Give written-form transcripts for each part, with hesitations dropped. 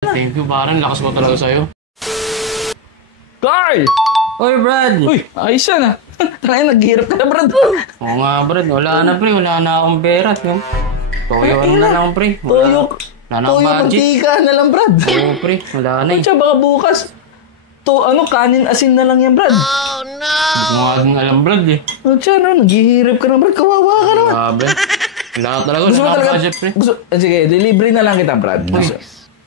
Thank you, parang lakas mo talaga sa'yo. Carl! Oy, Brad! Uy, ayos yan ah. Tangay, naghihirap ka na, Brad. Oo nga, Brad. Wala na, pre. Wala na akong pera. Yung toyo na lang, pre. Toyo, Wala na akong budget. mantika na lang, Brad. Oo, pre. Wala na eh. Tsaka baka bukas, kanin asin na lang yan, Brad. Hindi ko nga din alam, Brad eh. Tsaka naghihirap ka na, Brad. Kawawa ka naman. Grabe. Wala talaga. Gusto mo Wala akong talaga, budget, pre. sige, delivery na lang kita, Brad.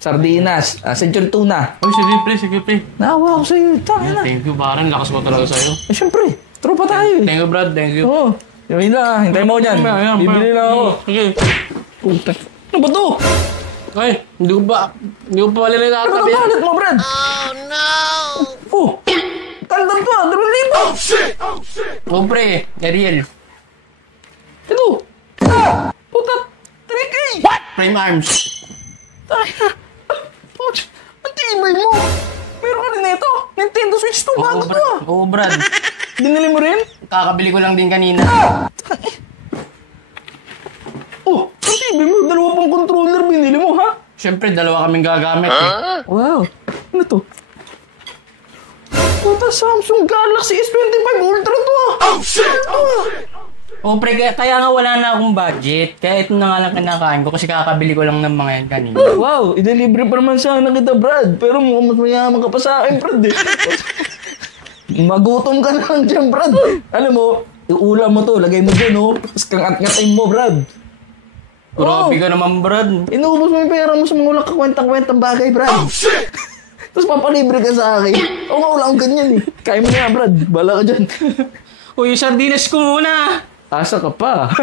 Sardinas, century tuna. Uy, sige, pre. Sige, pre. Naawa ako sa'yo. Tangin na. Thank you, parang lakas mo talaga sa'yo. Siyempre, tropa tayo eh. Thank you, Brad. Thank you. Oo. Yun na, hintayin mo dyan. Ayan, Bibili na ako. Sige. Puta. Ano ba to? Ay, hindi ko pa pala Ano natatabi. ba kalit mo, Brad? Oh, no! Oh! Tandang to, 2,000! Oh, shit! Oo, pre. Ariel. Ito! Ah! Puta! 3K! What? Prime Arms. Puta! Ang tibay mo! Meron ka rin ito! Nintendo Switch 2, bago to ah! Oo, Brad. Binili mo rin? Kakabili ko lang din kanina. Oh! Ang tibay mo! Dalawa pang controller binili mo, ha? Siyempre, dalawa kaming gagamit eh. Wow! Ano to? Puta, Samsung Galaxy S25 Ultra to ah! Oh shit! Oo, pre, kaya nga wala na akong budget. Kaya ito na nga lang kinakain ko kasi kakabili ko lang ng mga yan kanina. Wow! I-deliver pa naman sana kita, Brad. Pero mukhang mas mayaman ka pa sa akin, Brad eh. Magutom ka na lang dyan, Brad. Alam mo, iulam mo to, lagay mo dyan, oh. Tapos kangat-ngatin mo, Brad. Grabe ka naman, Brad. Inuubos mo yung pera mo sa mga ulang kakwentang-kwentang bagay, Brad. Oh, shit! Tapos papalibre ka sa akin. Oo nga, wala akong ganyan eh. Kaya mo na yan, Brad. Bala ka dyan. Uy, sardinas ko muna. Asa ka pa.